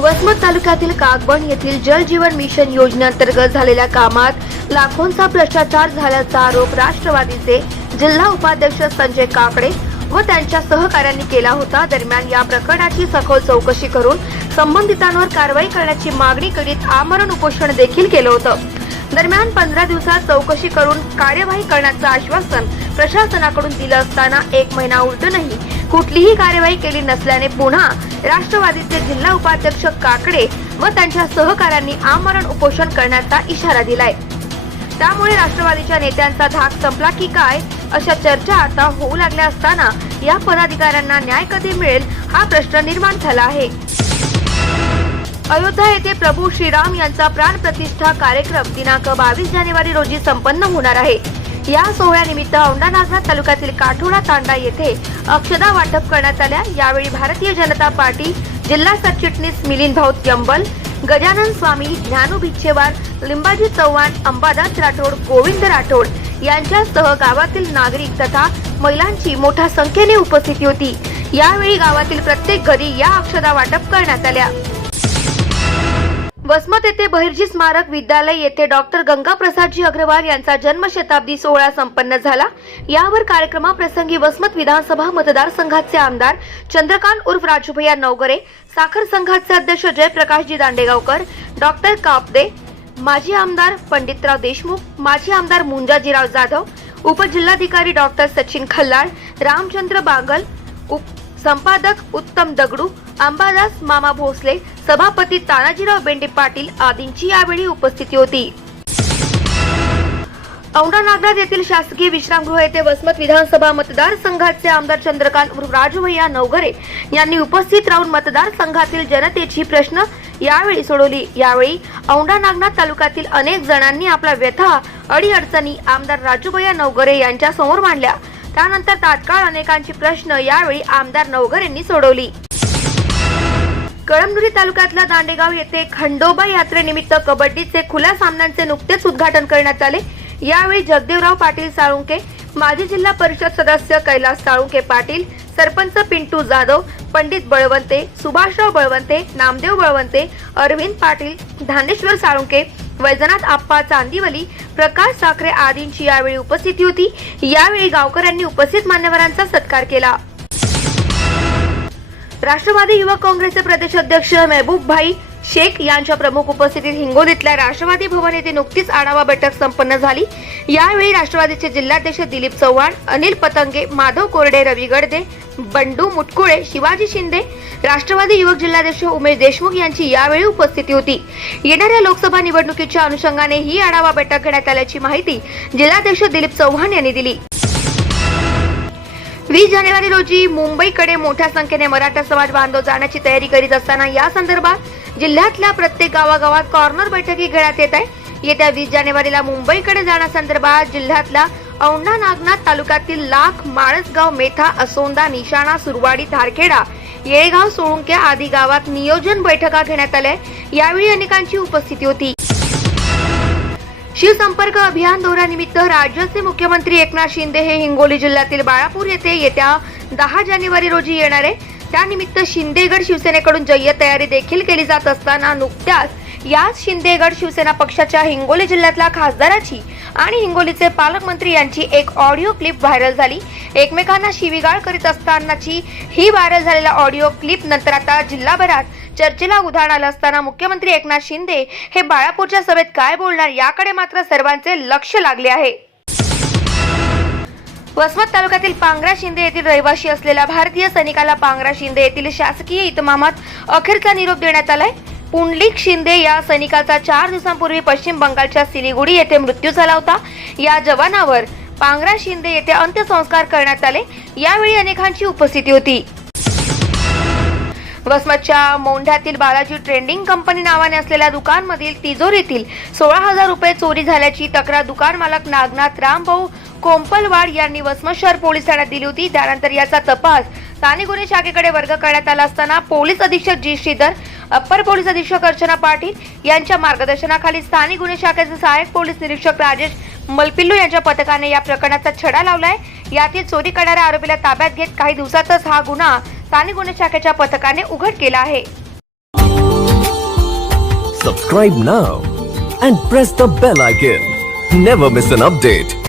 वसमत तालुक्यातील कागबन येथील जल जीवन मिशन योजनेअंतर्गत झालेल्या कामात लाखोंचा भ्रष्टाचार झाल्याचा आरोप राष्ट्रवादीचे जिल्हा उपाध्यक्ष संजय काकडे व त्यांच्या सहकाऱ्यांनी केला होता। दरम्यान या प्रकरणाची सखोल चौकशी करून संबंधितांवर कारवाई करण्याची मागणी करीत आमरण उपोषण देखील केलं होतं। दरम्यान 15 दिवसात चौकशी करून कार्यवाही करण्याचं आश्वासन प्रशासनाकडून दिलं असताना 1 महिना उलटूनही कुठलीही कार्यवाही केली नसल्याने पुन्हा राष्ट्रवादीचे जिल्हा उपाध्यक्ष काकडे व त्यांच्या सहकाऱ्यांनी आमरण उपोषण करण्याचा इशारा दिलाय। त्यामुळे राष्ट्रवादीच्या नेत्यांचा धाक संपला की काय अशा चर्चा आता होऊ लागल्या असताना या पदाधिकाऱ्यांना न्याय कधी मिळेल हा प्रश्न निर्माण झाला आहे। अयोध्या येथे प्रभू श्रीराम यांचा प्राण प्रतिष्ठा कार्यक्रम दिनांक 22 जानेवारी रोजी संपन्न होणार आहे। या सोहळ्यानिमित्त औंढा नागनाथ तालुक्यातील काठोडा तांडा येथे अक्षदा वाटप करण्यात आल्या। यावेळी भारतीय जनता पार्टी जिल्हा सरचिटणीस मिलिंद भाऊ यंबल, गजानन स्वामी, ज्ञानू भिच्छेवार, लिंबाजी चव्हाण, अंबादास राठोड, गोविंद राठोड यांच्यासह गावातील नागरिक तथा महिलांची मोठ्या संख्येने उपस्थिती होती। यावेळी गावातील प्रत्येक घरी या अक्षदा वाटप करण्यात आल्या। वसमत येथे बहिर्जी स्मारक विद्यालय येथे डॉक्टर गंगाप्रसादजी अग्रवाल यांचा जन्मशताब्दी सोहळा संपन्न झाला। यावर कार्यक्रमाप्रसंगी वसमत विधानसभा मतदारसंघाचे आमदार चंद्रकांत उर्फ राजूभैया नवगरे, साखर संघाचे अध्यक्ष जयप्रकाशजी दांडेगावकर, डॉक्टर कापदे, माजी आमदार पंडितराव देशमुख, माजी आमदार मुंजाजीराव जाधव, उपजिल्हाधिकारी डॉक्टर सचिन खल्लाळ, रामचंद्र बागल, संपादक उत्तम दगडू, अंबादास मामा भोसले, सभापती तानाजीराव बेंडे पाटील आदींची यावेळी उपस्थिती होती। औंढा नागनाथ येथील शासकीय विश्रामगृह येथे वसमत विधानसभा मतदारसंघाचे आमदार चंद्रकांत उर्फ राजूभैया नवगरे यांनी उपस्थित राहून मतदारसंघातील जनतेची प्रश्न यावेळी सोडवली। यावेळी औंढा नागनाथ तालुक्यातील अनेक जणांनी आपला व्यथा अडीअडचणी आमदार राजूभैया नवगरे यांच्या समोर मांडल्या। त्यानंतर तात्काळ अनेकांची प्रश्न यावेळी आमदार नवगरेंनी सोडवली। कळमनुरी तालुक्यातल्या दांडेगाव येथे खंडोबा यात्रेनिमित्त कबड्डीचे खुल्या सामन्यांचे नुकतेच उद्घाटन करण्यात आले। यावेळी जगदेवराव पाटील साळुंके, माजी जिल्हा परिषद सदस्य कैलास साळुंके पाटील, सरपंच पिंटू जाधव, पंडित बळवंते, सुभाषराव बळवंते, नामदेव बळवंते, अरविंद पाटील, धानेश्वर साळुंके, वैजनाथ आप्पा चांदिवली, प्रकाश साखरे आदींची यावेळी उपस्थिती होती। यावेळी गावकऱ्यांनी उपस्थित मान्यवरांचा सत्कार केला। राष्ट्रवादी युवक काँग्रेसचे प्रदेश अध्यक्ष महबूब भाई शेख यांच्या प्रमुख उपस्थितीत हिंगोलीतल्या राष्ट्रवादी भवन येथे नुकतीच आढावा बैठक संपन्न झाली। यावेळी राष्ट्रवादीचे जिल्हाध्यक्ष दिलीप चव्हाण, अनिल पतंगे, माधव कोरडे, रवी गडदे, बंडू मुटकुळे, शिवाजी शिंदे, राष्ट्रवादी युवक जिल्हाध्यक्ष उमेश देशमुख यांची यावेळी उपस्थिती होती। येणाऱ्या लोकसभा निवडणुकीच्या अनुषंगाने ही आढावा बैठक घेण्यात आल्याची माहिती जिल्हाध्यक्ष दिलीप चव्हाण यांनी दिली। 20 जानेवारी रोजी मुंबईकडे मोठ्या संख्येने मराठा समाज बांधव जाण्याची तयारी करीत असताना या संदर्भात जिल्ह्यातल्या प्रत्येक गावागावात कॉर्नर बैठकी घेण्यात येत आहे। येत्या 20 जानेवारीला मुंबईकडे जाण्यासंदर्भात जिल्ह्यातल्या औंढा नागनाथ तालुक्यातील लाख, माळसगाव, मेथा, असोंदा, निशाणा, सुरवाडी, धारखेडा, येळगाव, सोळुंके आदी गावात नियोजन बैठका घेण्यात आल्या। यावेळी अनेकांची उपस्थिती होती। शिवसंपर्क अभियान दौऱ्यानिमित्त राज्याचे मुख्यमंत्री एकनाथ शिंदे हे हिंगोली जिल्ह्यातील बाळापूर येथे येत्या 10 जानेवारी रोजी येणार आहे। त्यानिमित्त शिंदेगड शिवसेनेकडून जय्यत तयारी देखील केली जात असताना नुकत्याच याच शिंदेगड शिवसेना पक्षाच्या हिंगोली जिल्ह्यातल्या खासदाराची आणि हिंगोलीचे पालकमंत्री यांची एक ऑडिओ क्लिप व्हायरल झाली। एकमेकांना शिवीगाळ करीत असतानाची ही व्हायरल झालेला ऑडिओ क्लिप नंतर आता जिल्हाभरात चर्चेला उधाण आलं असताना मुख्यमंत्री एकनाथ शिंदे हे बाळापूरच्या सभेत काय बोलणार याकडे मात्र सर्वांचे लक्ष लागले आहे। वसमत तालुक्यातील पांगरा शिंदे येथील रहिवासी असलेल्या भारतीय सैनिकाला पांगरा शिंदे येथील शासकीय इतमामात अखेरचा निरोप देण्यात आलाय। पुंडलिक शिंदे या सैनिकाचा 4 दिवसांपूर्वी पश्चिम बंगालच्या सिलिगुडी येथे मृत्यू झाला होता। या जवानावर पांगरा शिंदे येथे अंत्यसंस्कार करण्यात आले। यावेळी अनेकांची उपस्थिती होती। वसमतच्या मोंढ्यातील बालाजी ट्रेडिंग कंपनी नावाने असलेल्या दुकानमधील तिजोरीतील 16,000 रुपये चोरी झाल्याची तक्रार दुकान मालक नागनाथ रामभाऊ कोंपलवाड यांनी वसमत शहर पोलीस ठाण्यात दिली होती। त्यानंतर याचा तपास स्थानिक गुन्हे शाखेकडे वर्ग करण्यात आला असताना पोलीस अधीक्षक जी श्रीधर, अप्पर पोलीस अधीक्षक अर्चना पाटील यांच्या मार्गदर्शनाखाली स्थानिक गुन्हे शाखेचे सहाय्यक पोलीस निरीक्षक राजेश मलपिल्लू यांच्या पथकाने या प्रकरणाचा छडा लावलाय। यातील चोरी करणाऱ्या आरोपीला ताब्यात घेत काही दिवसातच हा गुन्हा स्थानिक गुन्हे शाखेच्या पथकाने उघड केला आहे। Subscribe now and press the bell icon. Never miss an update.